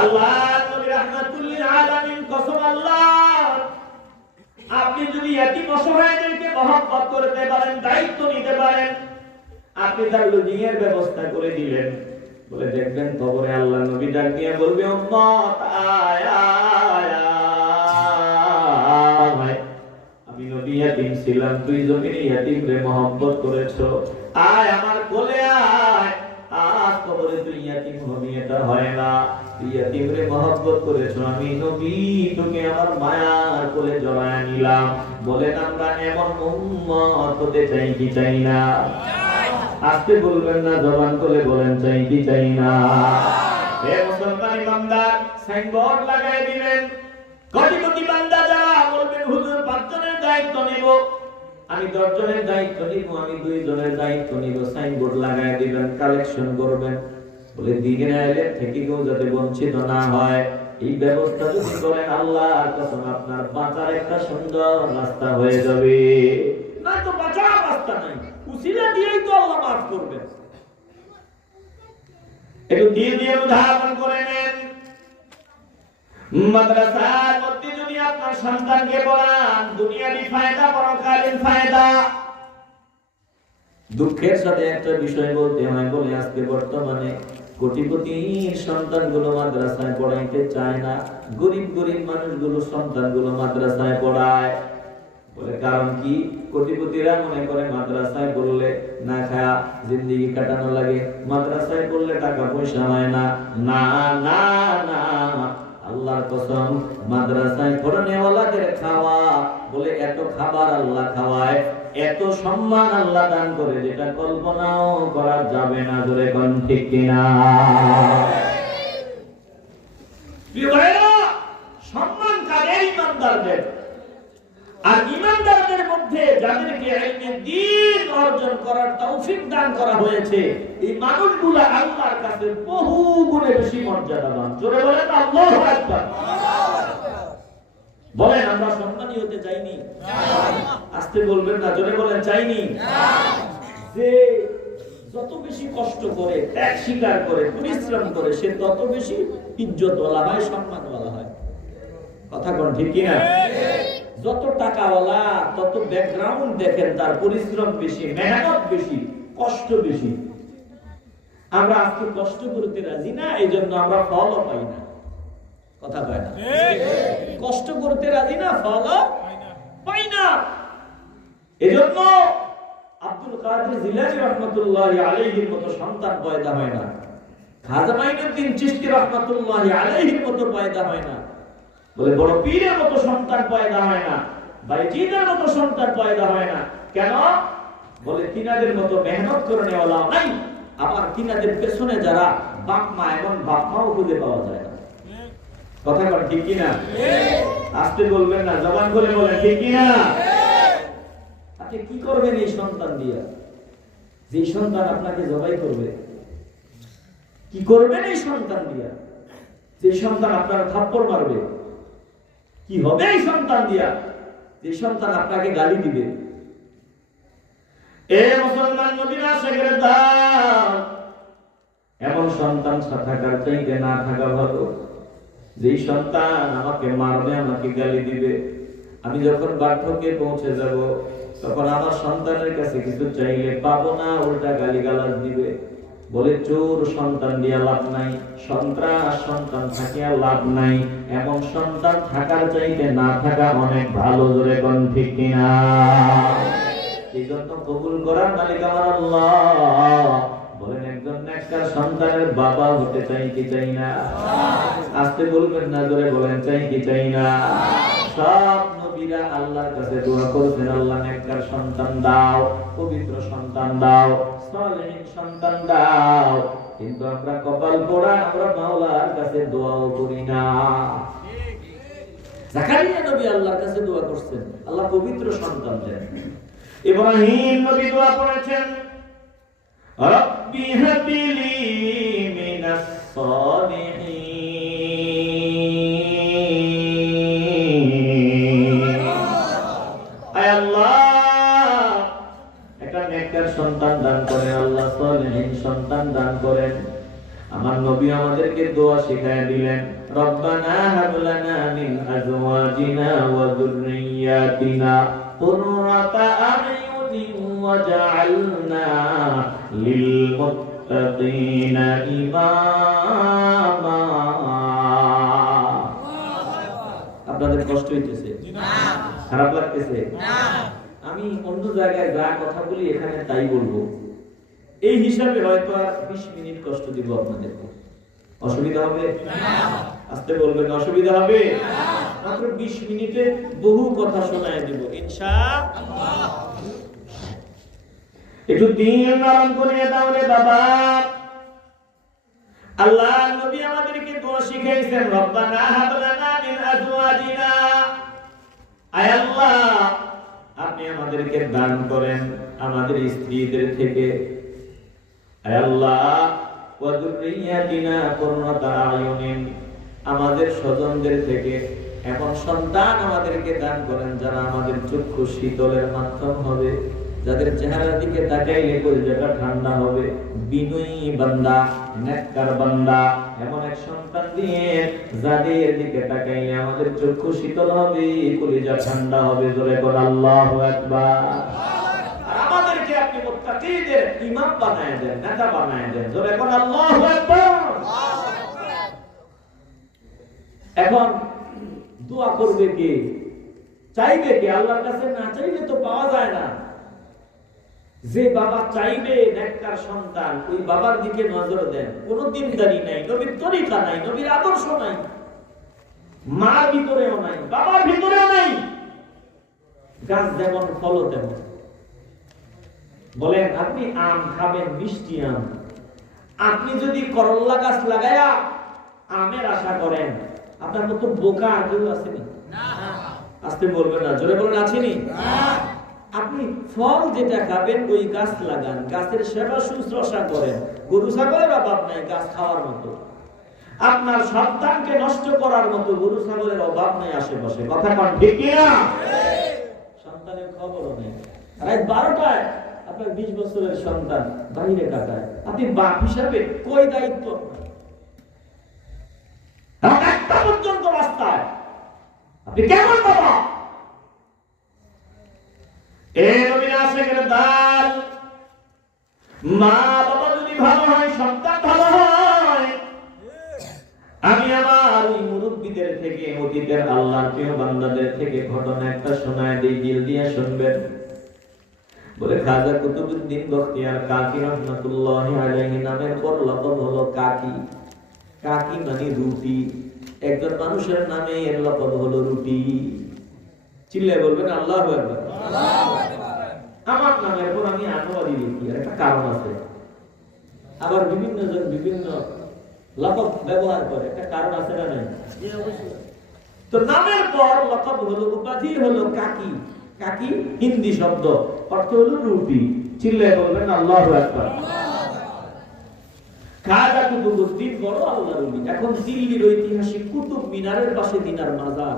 আল্লাহ আপনি যদি এতিম অসহায়দেরকে মহব্বত করতে পারেন, দায়িত্ব নিতে পারেন, আপনি তার লুজিংয়ের ব্যবস্থা করে দিলেন বলে দেখবেন কবরে আল্লাহ নবী ডাক দিয়ে বলবে আমি নবী ইয়াতিম ছিলাম, তুই জমিনে ইয়াতিম রে মহব্বত করেছ। আয় আমার কোলে আয়, আজ কবরে তুই ইয়াতিম হবি, এটা হয় না। তুই ইয়াতিম রে মহব্বত করেছ। আমি নবী তোকে আমার মায়ার কোলে জড়ায় নিলাম। বলেন আমরা এমন উম্মত হতে চাই কি চাই না? বলবেন না, জবান করে বলেন চাই কি চাই না? হে সাইনবোর্ড লাগাই দিলেন কোটি কোটি বান্দা যারা বলবেন, হুজুর পাঁচজনের দায়িত্ব নেব। আমি দশজনের দায়িত্ব নিব, আমি দায়িত্ব নিব। সাইনবোর্ড লাগাই দিবেন, কালেকশন করবেন। বলে দিকে থেকে কেউ যাতে বঞ্চিত না হয় এই ব্যবস্থা যদি করেন আল্লাহর কসম আপনার বাঁচার একটা সুন্দর রাস্তা হয়ে যাবে। না তো বাঁচার রাস্তা নাই উসিলা দিয়েই তো আল্লাহ মাফ করবেন। একটু দিয়ে দিয়ে উদাহরণ করে নেন। মাদ্রাসার মধ্যে যদি আপনার সন্তানকে পড়ান দুনিয়াবি ফায়দা পরকালীন ফায়দা। দুঃখের সাথে একটা বিষয় বলতে হয় বলে আজকে বর্তমানে কোটিপতির সন্তানগুলো মাদ্রাসায় পড়াইতে চায় না। গরিব গরিব মানুষগুলো সন্তানগুলো মাদ্রাসায় পড়ায়। বলে কারণ কি? কোটিপতিরা মনে করে মাদ্রাসায় পড়লে না খায়া জিন্দিগি কাটানো লাগে। মাদ্রাসায় পড়লে টাকা পয়সা হয় না। না না না আল্লাহর কসম, মাদ্রাসায় পড়ানেওয়ালাদের খাওয়া বলে এত খাবার আল্লাহ খাওয়ায়। এত সম্মান আল্লাহ দান করে যেটা কল্পনাও করা যাবে না ধরে কোন ঠিক কিনা? সম্মান ইমানদারদের? আর ইমানদারদের মধ্যে যাদেরকে ইলমে দ্বীন অর্জন করার তৌফিক দান করা হয়েছে, এই মানুষগুলো আল্লাহর কাছে বহু গুণে বেশি মর্যাদাবান। জোরে বলেন আল্লাহু আকবার। বলেন, আমরা সম্মানী হতে চাইনি। আস্তে বলবেন না, জোরে বলেন, চাইনি। যে যত বেশি কষ্ট করে, ত্যাগ স্বীকার করে, পরিশ্রম করে, সে তত বেশি ইজ্জত বলা হয় সম্মান বলা হয়। কথা কোন ঠিক কিনা? যত টাকাওয়ালা, তত ব্যাকগ্রাউন্ড দেখেন, তার পরিশ্রম বেশি, মেহনত বেশি, কষ্ট বেশি। আমরা আজকে কষ্ট করতে রাজি না এই জন্য আমরা ফলও পাই না। কথা কয় না। কষ্ট করতে রাজি না ফলও পাই না। এজন্য আব্দুল কাদের জিলানী রহমতুল্লাহ আলাইহির মতো সন্তান পয়দা হয় না। খাজা মাইনুদ্দিন চিশতি রহমতুল্লাহ আলাইহির মতো পয়দা হয় না। বলে বড় পীরের মতো সন্তান পয়দা হয় না বাইজিদের মতো সন্তান পয়দা হয় না। কেন? বলে তিনাদের মতো মেহনত করে নেওয়ালা নাই। আবার তিনাদের পেছনে যারা বাপ মা এমন বাপ মাও খুঁজে পাওয়া যায়। কথা কর ঠিক কিনা? আসতে বলবেন না, জবান বলেন, ঠিক কিনা? আপনি কি করবেন এই সন্তান দিয়ে? যে সন্তান আপনাকে জবাই করবে, কি করবেন এই সন্তান দিয়া? যে সন্তান আপনার থাপ্পড় মারবে, কি হবে এই সন্তান দিয়া? যে সন্তান আপনাকে গালি দিবে, এ মুসলমান নবীরা শেখের এমন সন্তান থাকার চাইতে না থাকা ভালো। যেই সন্তান আমাকে মারবে, আমাকে গালি দিবে, আমি যখন বার্ধক্যে পৌঁছে যাব, তখন আমার সন্তানের কাছে কিছু চাইলে পাবো না, উল্টা গালি গালাজ দিবে। বলে, চোর সন্তান দিয়া লাভ নাই, সন্ত্রাস সন্তান থাকিয়া লাভ নাই, এমন সন্তান থাকার চাইতে না থাকা অনেক ভালো, জোরে কোন ঠিক কিনা? এই জন্য কবুল করার মালিক আমার আল্লাহ। নেককার সন্তানের বাবা হতে চাই কি চাই না? আস্তে বলবেন না জোরে বলেন, চাই কি চাই না? সব নবীরা আল্লাহর কাছে দোয়া করছেন আল্লাহ নেককার সন্তান দাও, পবিত্র সন্তান দাও, সালেহীন সন্তান দাও। কিন্তু আমরা কপাল পোড়া, আমরা মাওলার কাছে দোয়াও করি না। জাকারিয়া নবী আল্লাহর কাছে দোয়া করছেন, আল্লাহ পবিত্র সন্তান দেন। ইব্রাহিম নবী দোয়া করেছেন। রব্বি হাবিলি মিনাস সালিহিন আয় আল্লাহ। একটা নেককার সন্তান দান করেন, আল্লাহ সালেহীন সন্তান দান করেন। আমার নবী আমাদেরকে দোয়া শিখায় দিলেন, রব্বানা হাব লানা মিন আজওয়াজিনা ওয়া যুররিয়াতিনা। কুররাতা আ'য়ুনিন লিল মুত্তাকিনা ইমামা আপনাদের কষ্ট হইতেছে? খারাপ লাগতেছে? আমি অন্য জায়গায় যা কথা বলি এখানে তাই বলব। এই হিসাবে হয়তো আর বিশ মিনিট কষ্ট দিব আপনাদেরকে। অসুবিধা হবে? আসতে বলবেন, অসুবিধা হবে? মাত্র বিশ মিনিটে বহু কথা শোনায় দিব, ইনশা একটু দিন নরম করে দাও রে বাবা। আল্লাহ নবী আমাদেরকে দোয়া শিখাইছেন রব্বানা হাব লানা মিন আজওয়াজিনা। আয় আল্লাহ, আপনি আমাদেরকে দান করেন আমাদের স্ত্রীদের থেকে। আয় আল্লাহ, ওয়া যুররিয়াতিনা কুররাতা আয়ুনিন, আমাদের স্বজনদের থেকে এমন সন্তান আমাদেরকে দান করেন যারা আমাদের চক্ষু শীতলের মাধ্যম হবে। যাদের চেহারার দিকে তাকাইলে কলিজাটা ঠান্ডা হবে। বিনয়ী বান্দা, নেককার বান্দা, এমন এক সন্তান দিয়ে যাদের দিকে তাকাইলে আমাদের চক্ষু শীতল হবে, কলিজা ঠান্ডা হবে। জোরে কর আল্লাহু আকবার। আমাদেরকে আপনি মুত্তাকিদের ইমাম বানায় দেন, নেতা বানায় দেন। জোরে কর আল্লাহু আকবার। এখন দোয়া করবে কে? চাইবে কে? আল্লাহর কাছে না চাইলে তো পাওয়া যায় না। যে বাবা চাইবে নেককার সন্তান ওই বাবার দিকে নজর দেন। কোনো দিনদারি নাই নবীর তরিকা নাই নবীর আদর্শ নাই। মার ভিতরেও নাই বাবার ভিতরেও নাই। গাছ যেমন ফল তেমন। বলেন আপনি আম খাবেন মিষ্টি আম। আপনি যদি করল্লা গাছ লাগায়া আমের আশা করেন আপনার মতো বোকা আর কেউ আসেনি? আসতে বলবেন না। জোরে বলেন আছেনি? আপনি ফল যেটা খাবেন, ওই গাছ লাগান। গাছের সেবা শুশ্রূষা করেন। গরু ছাগলের অভাব নাই, গাছ খাওয়ার মতো। আপনার সন্তানকে নষ্ট করার মতো গরু ছাগলের অভাব নাই আশেপাশে। কথা কন ঠিক সন্তানের খবরও নেই। রাত বারোটায় আপনার বিশ বছরের সন্তান বাইরে কাটায়। আপনি বাপ হিসাবে কই দায়িত্ব একটা পর্যন্ত রাস্তায়। আপনি কেমন বাবা? এ নবীর আশেকের দাল মা বাবা যদি ভালো হয়, সন্তান ভালো হয়, আমি আমার ওই মুরব্বীদের থেকে, অতীতের আল্লাহর প্রিয় বান্দাদের থেকে ঘটনা একটা শোনায় দিই দিল দিয়ে শুনবেন। বলে, খাজা কুতুবুদ্দিন বখতিয়ার কাকি রহমাতুল্লাহ আলাইহি নামের পর লকব হলো কাকি। কাকি মানে রুটি। একজন মানুষের নামে এর লকব হলো রুটি। চিল্লে বলবেন আল্লাহ আমার আমি আনোয়ারি আর একটা কারণ আছে। আবার বিভিন্ন জন বিভিন্ন লকব ব্যবহার করে, একটা কারণ আছে না নাই? তো নামের পর লকব হলো উপাধি হলো কাকি। কাকি হিন্দি শব্দ, অর্থ হলো রুটি চিল্লে বলবেন আল্লাহ আকবার। খাজা কুতুবুদ্দিন বড় আল্লাহর ওলি। এখন দিল্লির ঐতিহাসিক কুতুব মিনারের পাশে দিনার মাজার।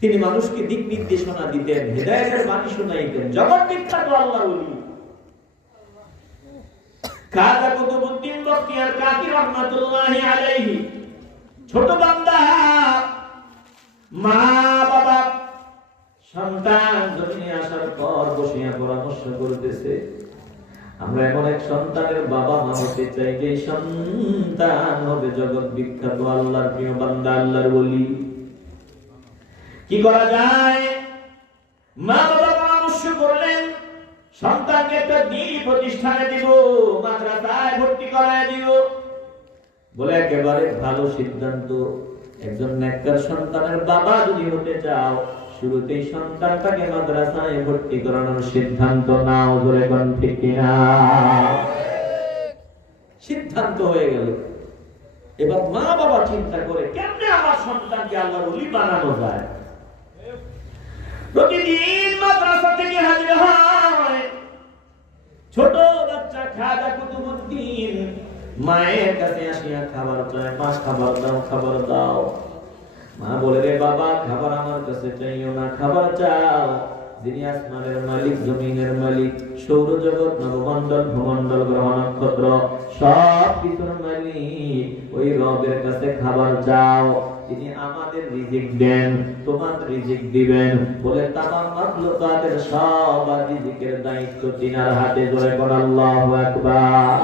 তিনি মানুষকে দিক নির্দেশনা দিতেন হেদায়েতের বাণী শোনাইতেন। জগৎ বিখ্যাত আল্লাহর ওলি। খাজা কুতুবুদ্দিন রহমাতুল্লাহি আলাইহি। ছোট বান্দা, মা, বাবা, সন্তান জমিনে আসার পর বসিয়া পরামর্শ করতেছে, আমরা এমন এক সন্তানের বাবা মা হতে চাই যে সন্তান হবে জগৎ বিখ্যাত আল্লাহর প্রিয় বান্দা, আল্লাহর বলি কি করা যায়? মা বাবা পরামর্শ করলেন, সন্তানকে প্রতিষ্ঠানে দিব, মাদ্রাসায় ভর্তি করায় দিব বলে একেবারে ভালো সিদ্ধান্ত। একজন নেককার সন্তানের বাবা যদি হতে চাও, শুরুতেই সন্তানটাকে মাদ্রাসায় ভর্তি করানোর সিদ্ধান্ত নাও বলে কোন? সিদ্ধান্ত হয়ে গেল। এবার মা বাবা চিন্তা করে কেমনে আমার সন্তানকে আল্লাহর ওলি বানানো যায়? প্রতিদিন মাদ্রাসা থেকে হাজির হয়। ছোট বাচ্চা খাজা কুতুবুদ্দিন মায়ের কাছে আসিয়া, খাবার চায় মা খাবার দাও খাবার দাও। মা বলে, রে বাবা, খাবার আমার কাছে চাইও না, খাবার চাও। যিনি আসমানের মালিক, জমিনের মালিক, সৌরজগৎ, নবমণ্ডল, ভূমণ্ডল গ্রহ নক্ষত্র সব কিছুর মালিক, ওই রবের কাছে খাবার চাও। তিনি আমাদের রিজিক দেন তোমার রিজিক দিবেন বলে তামাম মাখলুকাতের সব রিজিকের দায়িত্ব তিনার হাতে ধরে বল আল্লাহু আকবার।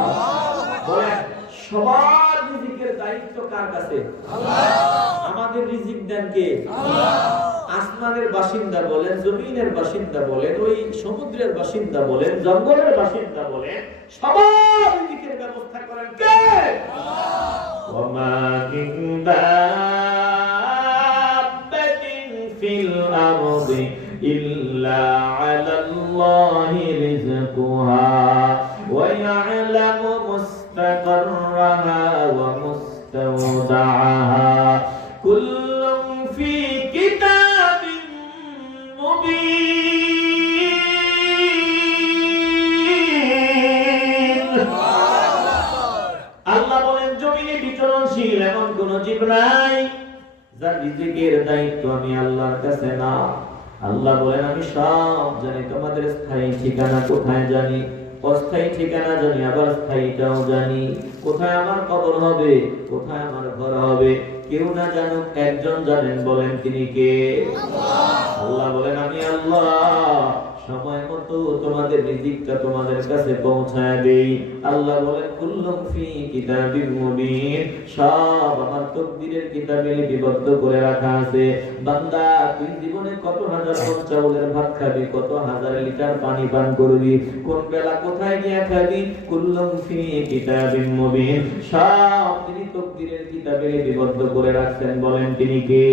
বলে সবার রিজিকের দায়িত্ব কার কাছে? আল্লাহ। আমাদের রিজিক দেন কে? আল্লাহ। আসমানের বাসিন্দা বলেন জমিনের বাসিন্দা বলেন ওই সমুদ্রের বাসিন্দা বলেন জঙ্গলের বাসিন্দা বলেন সবার দিকের ব্যবস্থা করেন কে? আল্লাহ। مستقرها ومستودعها كل في كتاب مبين আল্লাহ বলেন জমিনে বিচরণশীল এমন কোন জীব নাই যার রিজিকের দায়িত্ব আমি আল্লাহর কাছে না আল্লাহ বলেন আমি সব জানি তোমাদের স্থায়ী ঠিকানা কোথায় জানি অস্থায়ী ঠিকানা জানি, আবার স্থায়ীটাও জানি। কোথায় আমার কবর হবে? কোথায় আমার ঘর হবে? কেউ না জানুক, একজন জানেন বলেন তিনি কে? আল্লাহ বলেন, আমি আল্লাহ। সময় মতো তোমাদের তোমাদের কাছে পৌঁছায় দেই। আল্লাহ বলেন ফি কিতাবিম মুবিন। সব আমার তকদিরের কিতাবে লিপিবদ্ধ করে রাখা আছে। বান্দা, তুই জীবনে কত হাজার চাউলের ভাত খাবি, কত হাজার লিটার পানি পান করবি, কোন বেলা কোথায় গিয়ে খাবি? কুল্লুম ফি কিতাবিম মুবিন। সব তিনি তকদিরের কিতাবে লিপিবদ্ধ করে রাখছেন, বলেন তিনি কে?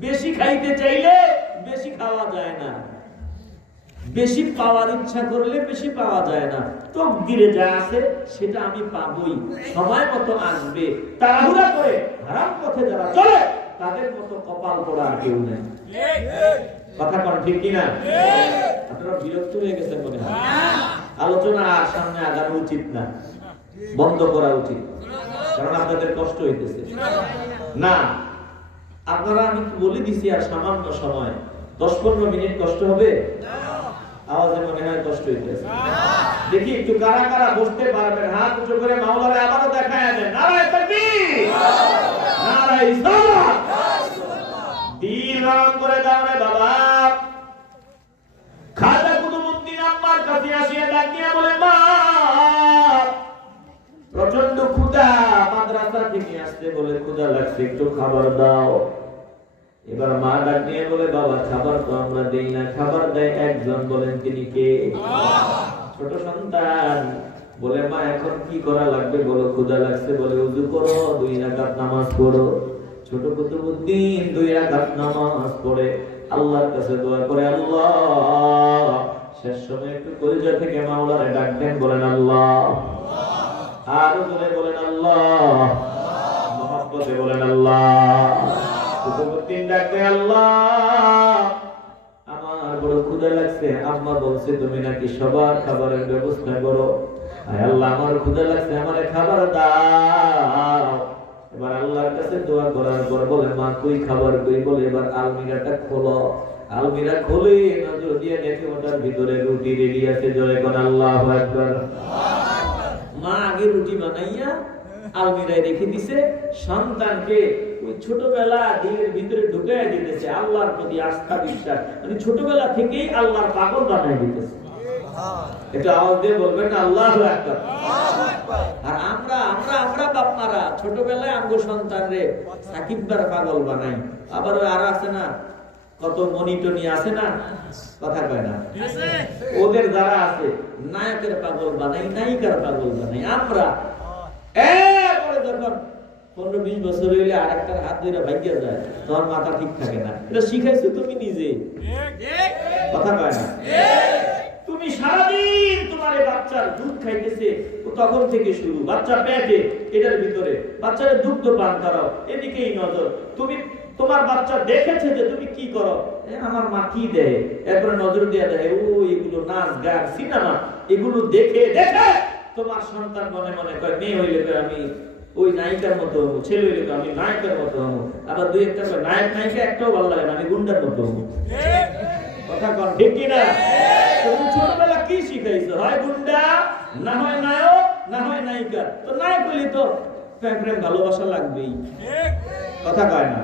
বেশি খাইতে চাইলে বেশি খাওয়া যায় না। বেশি পাওয়ার ইচ্ছা করলে বেশি পাওয়া যায় না। তকদিরে যা আছে, সেটা আমি পাবই। সময় মতো আসবে। তাড়াহুড়া করে হারাম পথে যারা চলে, তাদের মতো কপাল পড়া আর কেউ নেই। কথা কন ঠিক কিনা? আপনারা বিরক্ত হয়ে গেছেন মনে হয়। আলোচনা আর সামনে আগানো উচিত না। বন্ধ করা উচিত। কারণ আপনাদের কষ্ট হইতেছে। না, আপনারা আমি বলে দিছি আর সামান্য সময়। দশ পনেরো মিনিট কষ্ট হবে? মনে হয় কষ্ট দেখি একটু কারা কারা বসতে পারবেন। হাত উঁচু করে আবারও করে বাবা। প্রচণ্ড ক্ষুধা। মাদ্রাসা থেকে আসতে বলে ক্ষুধা লাগছে, একটু খাবার দাও। এবার মা ডাক নিয়ে বলে বাবা খাবার তো আমরা দেই না। খাবার দেয় একজন বলেন তিনি কে? ছোট সন্তান। বলে মা এখন কি করা লাগবে বলো? ক্ষুধা লাগছে বলে উজু করো দুই রাকাত নামাজ পড়ো। ছোট কুতুবুদ্দিন দুই রাকাত নামাজ পড়ে আল্লাহর কাছে দোয়া করে আল্লাহ শেষ সময় একটু কলিজা থেকে মাওলারে ডাক দেন বলেন আল্লাহ। আরও জোরে বলেন আল্লাহ। মহব্বতে বলেন আল্লাহ। আমার বড় লাগছে। আম্মা বলছে, তুমি নাকি সবার খাবারের ব্যবস্থা করো? আল্লাহ, আমার লাগছে খাবার দাও। এবার আল্লাহর কাছে দোয়া করার পর বলে, মা কই খাবার কই? বলে, এবার আলমিরাটা খোলো। আলমিরা খোলে নজর দিয়ে দেখে ওটার ভিতরে রুটি রেডি আছে। জয় কোন আল্লাহ আকবার। মা আগে রুটি বানাইয়া আলমিরায় রেখে দিছে। সন্তানকে ছোটবেলা দিনের ভিতরে ঢুকাই দিতেছে আল্লাহর প্রতি আস্থা বিশ্বাস। মানে ছোটবেলা থেকেই আল্লাহর পাগল বানাই দিতেছে। একটু আওয়াজ দিয়ে বলবেন না আল্লাহ আর আমরা আমরা আমরা বাপ ছোটবেলায় আমগো সন্তান রে সাকিববার পাগল বানাই। আবার আর আছে না কত মনিটনি আছে না? কথা কয় না। ওদের যারা আছে নায়কের পাগল বানাই নায়িকার পাগল বানাই। আমরা যখন পনেরো বিশ বছর হইলে আর একটা হাত ধরে ভাগ্যা যায়, তোমার মাথা ঠিক থাকে না। এটা শিখাইছো তুমি নিজে? কথা কয় না? তুমি সারাদিন তোমার বাচ্চার দুধ খাইতেছে তখন থেকে শুরু। বাচ্চা পেটে, এটার ভিতরে। বাচ্চার দুগ্ধ পান করাও, এদিকেই নজর। তুমি, তোমার বাচ্চা দেখেছে যে তুমি কি করো? আমার মা কি দেয়? এরপরে নজর দিয়ে দেয় ও, এগুলো নাচ, গান, সিনেমা, এগুলো দেখে দেখে তোমার সন্তান মনে মনে কয়, মেয়ে হইলে আমি ওই নায়িকার মতো হব, ছেলে হইলে তো আমি নায়কের মতো হব। আবার দুই একটা নায়ক নায়িকা, একটাও ভালো লাগে না, আমি গুন্ডার মতো হব। কথা কন, ঠিক কি না তুমি ছোটবেলা কি শিখাইছো? হয় গুন্ডা, না হয় নায়ক, না হয় নায়িকা? তো নায়ক তো প্রেম ভালোবাসা লাগবেই। কথা কয় না?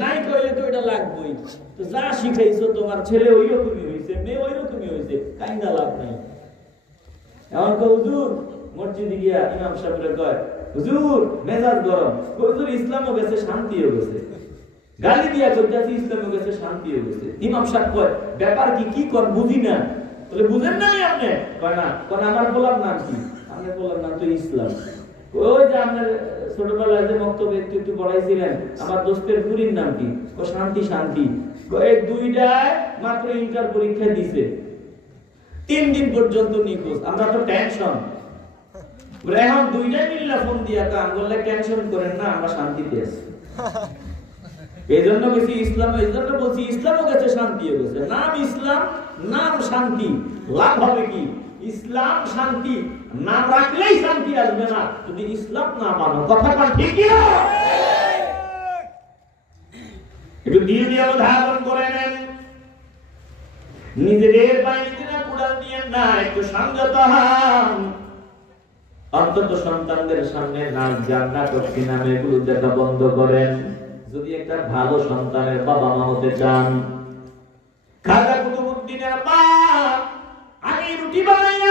নাই তো এটা লাগবেই। তো যা শিখাইছো তোমার ছেলে ওই রকমই হইছে, মেয়ে ওই রকমই হইছে, কাইন্দা লাভ নাই। এখন কো হুজুর, মসজিদে গিয়া ইমাম সাহেবরে কয় হুজুর, মেজাজ গরম। হুজুর, ইসলামও গেছে, শান্তিও গেছে। গালি দিয়া কইতাছি ইসলামও গেছে, শান্তিও গেছে। ইমাম সাহেব কয়, ব্যাপার কি কি কর, বুঝি না। বলে, বুঝেন না আপনি? কয়, না। কোন আমার বলার নাম কি? আমি বলার নাম তো ইসলাম। ওই যে আপনার ছোটবেলায় যে বক্তব্য একটু একটু পড়াইছিলেন, আমার দোস্তের পুরীর নাম কি? ও শান্তি শান্তি। এই দুইটায় মাত্র ইন্টার পরীক্ষা দিছে। তিন দিন পর্যন্ত নিখোঁজ। আমরা তো টেনশন। এখন দুইটাই মিল্লা ফোন দিয়া কাম বললে টেনশন করেন না, আমরা শান্তিতে আছি। এই জন্য বেশি ইসলাম, এই জন্য বলছি, ইসলামও গেছে, শান্তিও গেছে। নাম ইসলাম, নাম শান্তি। লাভ হবে কি? ইসলাম শান্তি। নাম রাখলেই শান্তি আসবে না। যদি ইসলাম না মানো, কথা ঠিক না? একটু দিয়ে দিয়ে ধারণ করে নেন। নিজেদের বাড়ি নিজেরা কুড়াল দিয়ে না, একটু সংযত হন। অন্তত সন্তানদের সামনে নাচ গান নাটক সিনেমা এগুলো দেখা বন্ধ করেন। যদি একটা ভালো সন্তানের বাবা মা হতে চান। খাজা মা আগে রুটি বানাইয়া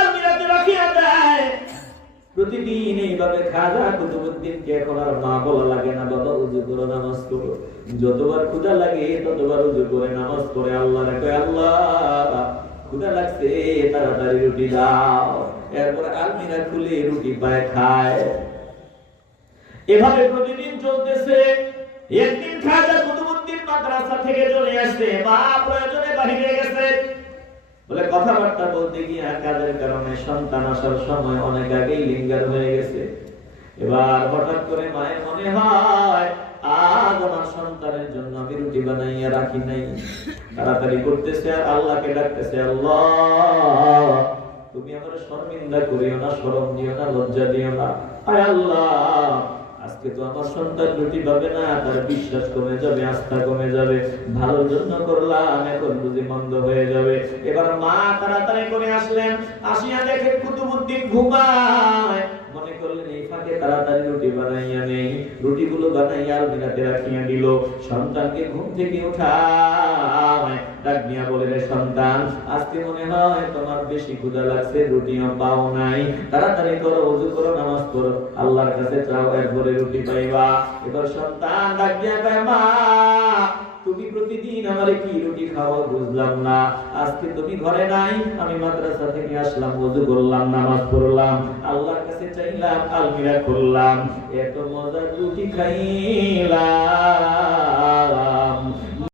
রাখিয়া দেয়। প্রতিদিন এইভাবে খাজা কুতুবুদ্দিনকে এখন আর মা বলা লাগে না, বাবা, উজু করো, নামাজ করো যতবার ক্ষুধা লাগে, ততবার উজু করে নামাজ পড়ে আল্লাহ রেখে আল্লাহ, ক্ষুধা লাগছে, তাড়াতাড়ি রুটি দাও। এরপর আলমিরা খুলে রুটি পায় খায়। এভাবে প্রতিদিন চলতেছে। একদিন খাজা কুতুবুদ্দিন মাদ্রাসা থেকে চলে আসছে মা প্রয়োজনে বাহিরে গেছে। বলে কথাবার্তা বলতে গিয়ে কাজের কারণে সন্তান আসার সময় অনেক আগেই লিঙ্গার হয়ে গেছে। এবার হঠাৎ করে মায়ের মনে হয়, আজ আমার সন্তানের জন্য আমি রুটি বানাইয়া রাখি নাই। তাড়াতাড়ি করতেছে আর আল্লাহকে ডাকতেছে, আল্লাহ তুমি আমার শর্মিন্দা করিও না, শরম দিও না, লজ্জা দিও না। আয় আল্লাহ, আজকে তো আমার সন্তান রুটি পাবে না, তার বিশ্বাস কমে যাবে, আস্থা কমে যাবে। ভালোর জন্য করলাম, এখন বুঝি মন্দ হয়ে যাবে। এবার মা তাড়াতাড়ি করে আসলেন, আসিয়া দেখে কুতুবুদ্দিন ঘুমায়। মনে করলেন, এই ফাঁকে তাড়াতাড়ি রুটি বানাইয়া নেই। রুটিগুলো বানাইয়া রাখিয়া দিল। সন্তানকে ঘুম থেকে উঠায়। বলে, রে সন্তান, আজকে মনে হয় তোমার বেশি ক্ষুধা লাগছে রুটিও পাও নাই। তাড়াতাড়ি করো করো, নামাজ আল্লাহর কাছে চাও এরপরে রুটি পাইবা। এবার সন্তান মা, তুমি প্রতিদিন আমারে কি রুটি খাওয়া বুঝলাম না। আজকে তুমি ঘরে নাই, আমি মাদ্রাসা থেকে আসলাম ওযু করলাম, নামাজ পড়লাম। আল্লাহর কাছে চাইলাম আলমিরা করলাম এত মজার রুটি খাইলাম।